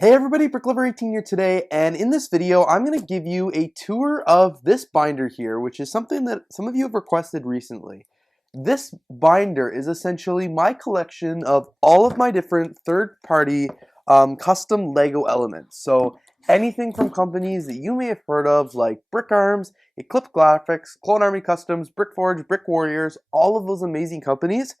Hey everybody, BrickLover18 here today, and in this video I'm going to give you a tour of this binder here, which is something that some of you have requested recently. This binder is essentially my collection of all of my different third-party custom Lego elements. So anything from companies that you may have heard of like BrickArms, EclipseGraphics, Clone Army Customs, BrickForge, Brick Warriors, all of those amazing companies.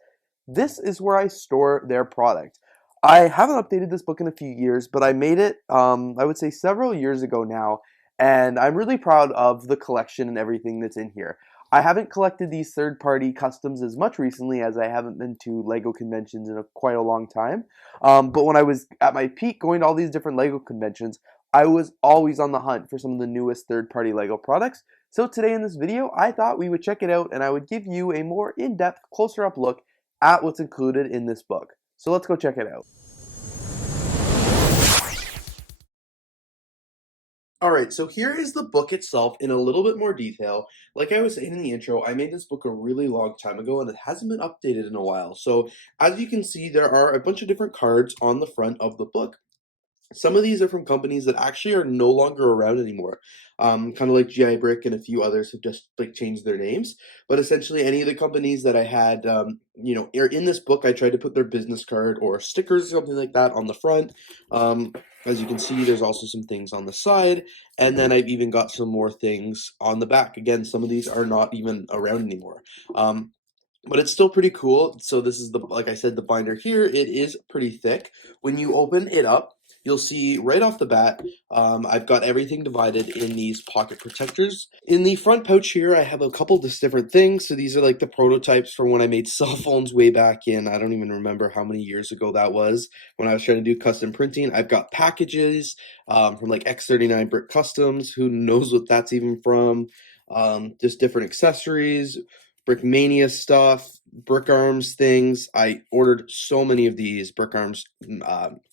This is where I store their product. I haven't updated this book in a few years, but I made it, I would say several years ago now, and I'm really proud of the collection and everything that's in here. I haven't collected these third-party customs as much recently as I haven't been to Lego conventions in quite a long time. But when I was at my peak going to all these different Lego conventions, I was always on the hunt for some of the newest third-party Lego products. So today in this video, I thought we would check it out and I would give you a more in-depth, closer-up look at what's included in this book. So let's go check it out. Alright, so here is the book itself in a little bit more detail. Like I was saying in the intro, I made this book a really long time ago and it hasn't been updated in a while. So as you can see, there are a bunch of different cards on the front of the book. Some of these are from companies that actually are no longer around anymore. Kind of like GI Brick and a few others have just like changed their names. But essentially, any of the companies that I had, are in this book, I tried to put their business card or stickers, something like that, on the front. As you can see, there's also some things on the side, and then I've even got some more things on the back. Again, some of these are not even around anymore. But it's still pretty cool. So this is like I said, the binder here. It is pretty thick. When you open it up, you'll see right off the bat, I've got everything divided in these pocket protectors. In the front pouch here, I have a couple of different things. So these are like the prototypes from when I made cell phones way back in, I don't even remember how many years ago that was, when I was trying to do custom printing. I've got packages from like X39 Brick Customs. Who knows what that's even from? Just different accessories. Brickmania stuff, BrickArms things. I ordered so many of these BrickArms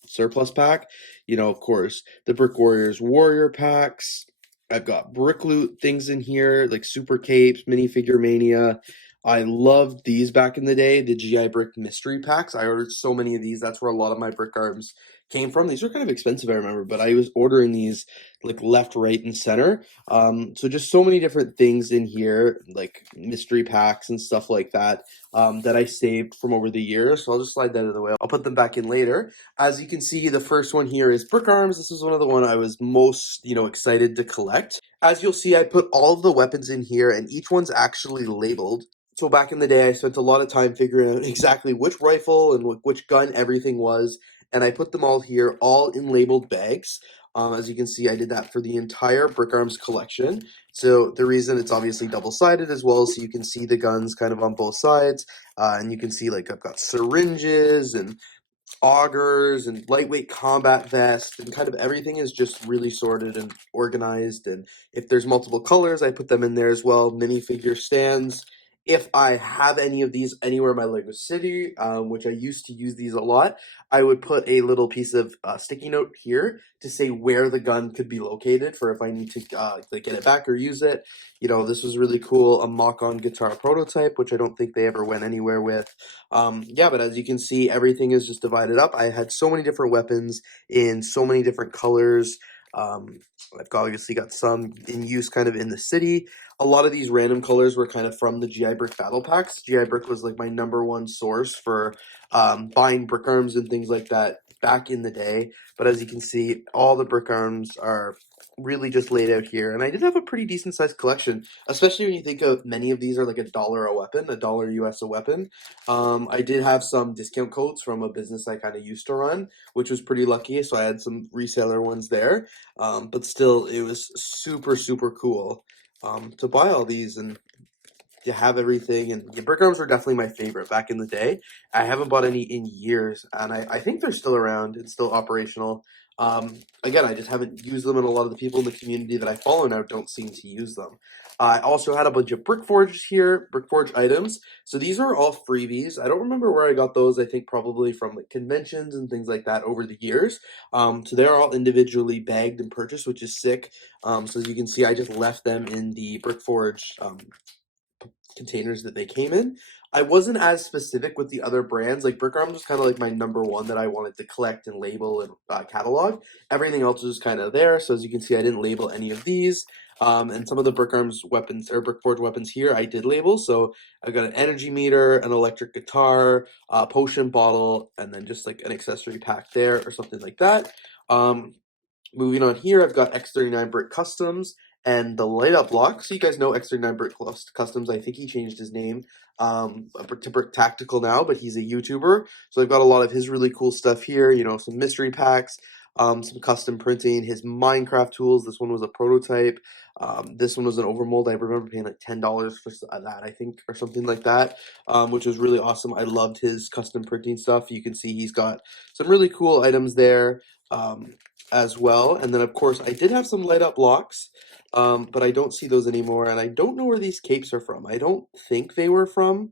surplus pack. Of course, the Brick Warriors Warrior packs. I've got Brick Loot things in here, like Super Capes, Minifigure Mania. I loved these back in the day, the GI Brick mystery packs. I ordered so many of these. That's where a lot of my BrickArms came from. These were kind of expensive, I remember, but I was ordering these like left, right, and center. So just so many different things in here, like mystery packs and stuff like that, that I saved from over the years. So I'll just slide that out of the way. I'll put them back in later. As you can see, the first one here is BrickArms. This is one of the one I was most, excited to collect. As you'll see, I put all of the weapons in here, and each one's actually labeled. So back in the day, I spent a lot of time figuring out exactly which rifle and which gun everything was, and I put them all here, all in labeled bags. As you can see, I did that for the entire BrickArms collection. So the reason it's obviously double-sided as well, so you can see the guns kind of on both sides, and you can see like I've got syringes and augers and lightweight combat vest, and kind of everything is just really sorted and organized. And if there's multiple colors, I put them in there as well. Minifigure stands. If I have any of these anywhere in my Lego City, which I used to use these a lot, I would put a little piece of sticky note here to say where the gun could be located for if I need to like get it back or use it. This was really cool. A mock-on guitar prototype, which I don't think they ever went anywhere with. Yeah, but as you can see, everything is just divided up. I had so many different weapons in so many different colors. I've obviously got some in use kind of in the city. A lot of these random colors were kind of from the GI Brick battle packs. GI Brick was like my #1 source for buying BrickArms and things like that back in the day. But as you can see, all the BrickArms are really just laid out here. And I did have a pretty decent sized collection, especially when you think of many of these are like $1 a weapon, $1 US a weapon. I did have some discount codes from a business I kind of used to run, which was pretty lucky. So I had some reseller ones there. But still, it was super, super cool to buy all these and to have everything. And the BrickArms were definitely my favorite back in the day. I haven't bought any in years, and I think they're still around and still operational. Again, I just haven't used them, and a lot of the people in the community that I follow now don't seem to use them. I also had a bunch of BrickForges here, BrickForge items. So these are all freebies. I don't remember where I got those. I think probably from like conventions and things like that over the years. So they're all individually bagged and purchased, which is sick. So as you can see, I just left them in the BrickForge containers that they came in. I wasn't as specific with the other brands. Like BrickArms was kind of like my number one that I wanted to collect and label and catalog. Everything else was kind of there. So as you can see, I didn't label any of these. And some of the BrickArms weapons or Brickforge weapons here, I did label. So I've got an energy meter, an electric guitar, a potion bottle, and then just like an accessory pack there or something like that. Moving on here, I've got X39 Brick Customs and the light up block. So you guys know X39 Brick Customs. I think he changed his name to Brick Tactical now, but he's a YouTuber. So I've got a lot of his really cool stuff here. You know, some mystery packs, some custom printing, his Minecraft tools. This one was a prototype. This one was an overmold. I remember paying like $10 for that, I think, or something like that, which was really awesome. I loved his custom printing stuff. You can see he's got some really cool items there. As well. And then, of course, I did have some light up blocks, but I don't see those anymore. And I don't know where these capes are from. I don't think they were from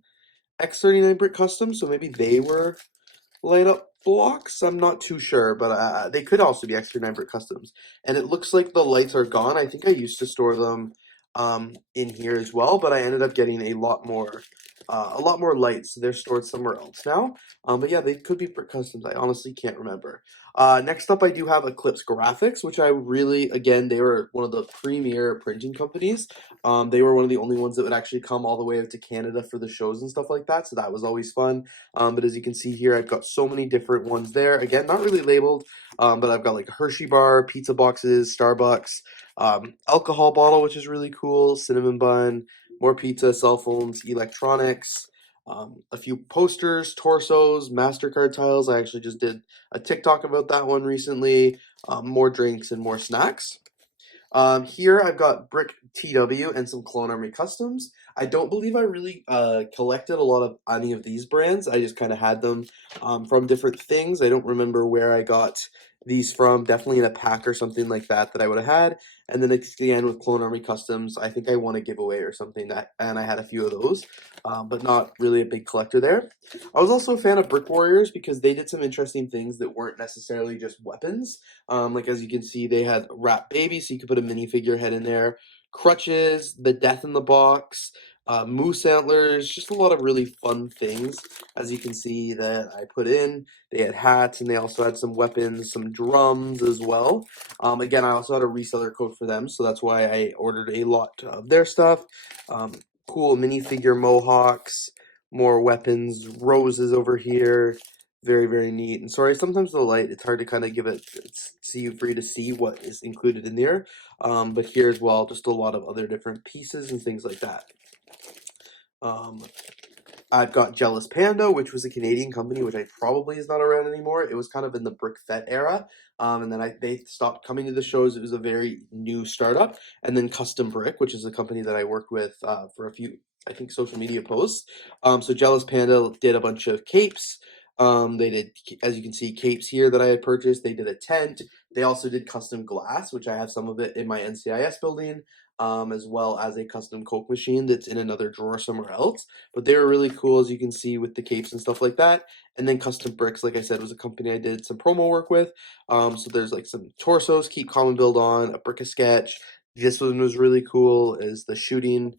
X39 Brick Custom, so maybe they were light up blocks. I'm not too sure, but they could also be X39 Brick Customs. And it looks like the lights are gone. I think I used to store them in here as well, but I ended up getting a lot more lights. So they're stored somewhere else now. But yeah, they could be Brick Customs. I honestly can't remember. Next up, I do have EclipseGrafx, which I really, again, they were one of the premier printing companies. They were one of the only ones that would actually come all the way out to Canada for the shows and stuff like that, so that was always fun. But as you can see here, I've got so many different ones there. Again, not really labeled, but I've got like a Hershey bar, pizza boxes, Starbucks, alcohol bottle, which is really cool, cinnamon bun, more pizza, cell phones, electronics, a few posters, torsos, MasterCard tiles. I actually just did a TikTok about that one recently. More drinks and more snacks. Here I've got Brick TW and some Clone Army Customs. I don't believe I really collected a lot of any of these brands. I just kind of had them from different things. I don't remember where I got these from. Definitely in a pack or something like that I would have had. And then again with Clone Army Customs, I think I won a giveaway or something and I had a few of those, but not really a big collector there. I was also a fan of Brick Warriors because they did some interesting things that weren't necessarily just weapons. Like as you can see, they had Rat Baby, so you could put a minifigure head in there. Crutches, the Death in the Box, moose antlers, just a lot of really fun things. As you can see that I put in, they had hats and they also had some weapons, some drums as well. Again, I also had a reseller code for them, so that's why I ordered a lot of their stuff. Cool minifigure mohawks, more weapons, roses over here. Very, very neat. And sorry, sometimes the light, it's hard to kind of give it, for you to see what is included in there. But here as well, just a lot of other different pieces and things like that. I've got Jealous Panda, which was a Canadian company, which I probably is not around anymore. It was kind of in the Brick Fet era. And then they stopped coming to the shows. It was a very new startup. And then Custom Brick, which is a company that I worked with for a few, I think, social media posts. So Jealous Panda did a bunch of capes. They did, as you can see, capes here that I had purchased. They did a tent. They also did custom glass, which I have some of it in my NCIS building, as well as a custom Coke machine that's in another drawer somewhere else. But they were really cool, as you can see, with the capes and stuff like that. And then Custom Bricks, like I said, was a company I did some promo work with. So there's like some torsos, keep common build on, a Brick-a-Sketch. This one was really cool, is the shooting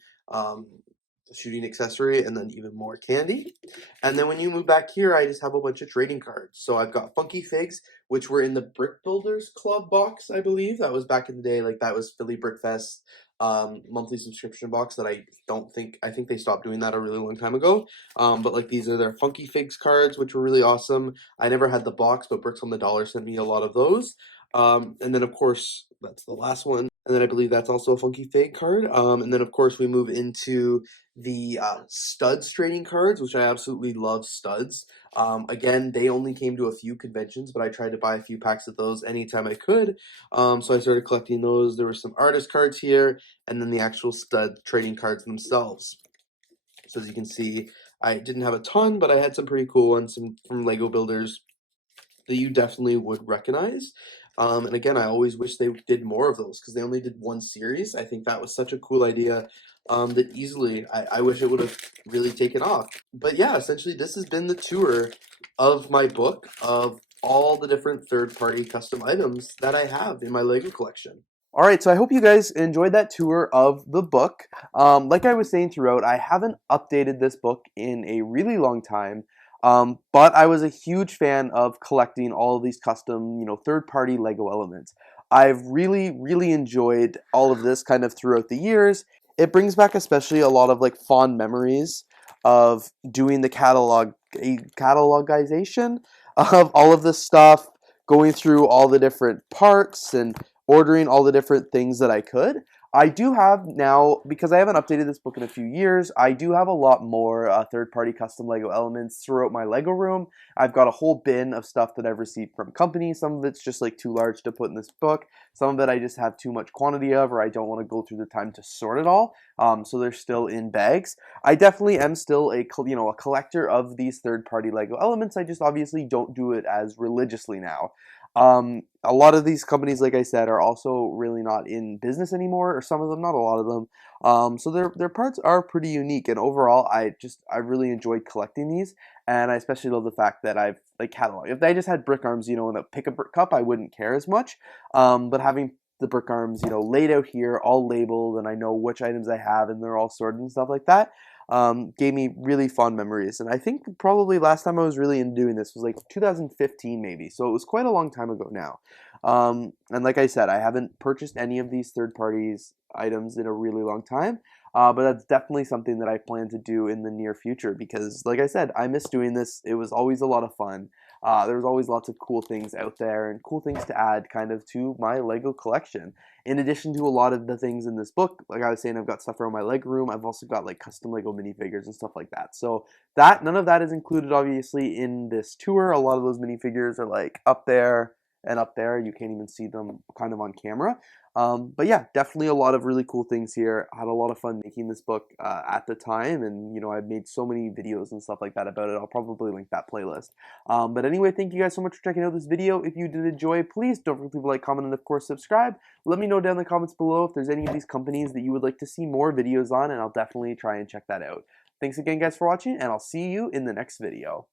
accessory, and then even more candy. And then when you move back here, I just have a bunch of trading cards. So I've got Funky Figs, which were in the Brick Builders Club box, I believe. That was back in the day, like that was Philly Brick Fest monthly subscription box that I think they stopped doing that a really long time ago. But like these are their Funky Figs cards, which were really awesome. I never had the box, but Bricks on the Dollar sent me a lot of those. And then of course, that's the last one. And then I believe that's also a Funky Fig card. And then of course we move into the studs trading cards, which I absolutely love studs. Again, they only came to a few conventions, but I tried to buy a few packs of those anytime I could. So I started collecting those. There were some artist cards here, and then the actual stud trading cards themselves. So as you can see, I didn't have a ton, but I had some pretty cool ones, some from Lego Builders that you definitely would recognize. And again, I always wish they did more of those because they only did one series. I think that was such a cool idea that I wish it would have really taken off. But yeah, essentially, this has been the tour of my book of all the different third-party custom items that I have in my Lego collection. All right, so I hope you guys enjoyed that tour of the book. Like I was saying throughout, I haven't updated this book in a really long time, but I was a huge fan of collecting all of these custom, third-party Lego elements. I've really enjoyed all of this kind of throughout the years. It brings back especially a lot of like fond memories of doing the catalogization of all of this stuff, going through all the different parts and ordering all the different things that I could. I do have now, because I haven't updated this book in a few years, I do have a lot more third-party custom Lego elements throughout my Lego room. I've got a whole bin of stuff that I've received from companies. Some of it's just like too large to put in this book. Some of it I just have too much quantity of, or I don't want to go through the time to sort it all. So they're still in bags. I definitely am still a collector of these third-party Lego elements. I just obviously don't do it as religiously now. A lot of these companies, like I said, are also really not in business anymore, or some of them, not a lot of them. So their parts are pretty unique, and overall, I really enjoyed collecting these, and I especially love the fact that I've like cataloged. If I just had BrickArms, in a pick-a-brick cup, I wouldn't care as much. But having the BrickArms, laid out here, all labeled, and I know which items I have, and they're all sorted and stuff like that, gave me really fond memories. And I think probably last time I was really into doing this was like 2015 maybe, so it was quite a long time ago now. And like I said, I haven't purchased any of these third parties items in a really long time. But that's definitely something that I plan to do in the near future because, like I said, I miss doing this. It was always a lot of fun. There was always lots of cool things out there and cool things to add kind of to my Lego collection. In addition to a lot of the things in this book, like I was saying, I've got stuff around my Lego room. I've also got like custom Lego minifigures and stuff like that. So none of that is included obviously in this tour. A lot of those minifigures are like up there and up there. You can't even see them kind of on camera. But yeah, definitely a lot of really cool things here. I had a lot of fun making this book at the time, and I've made so many videos and stuff like that about it. I'll probably link that playlist. But anyway, thank you guys so much for checking out this video. If you did enjoy, please don't forget to like, comment, and of course subscribe. Let me know down in the comments below if there's any of these companies that you would like to see more videos on, and I'll definitely try and check that out. Thanks again guys for watching, and I'll see you in the next video.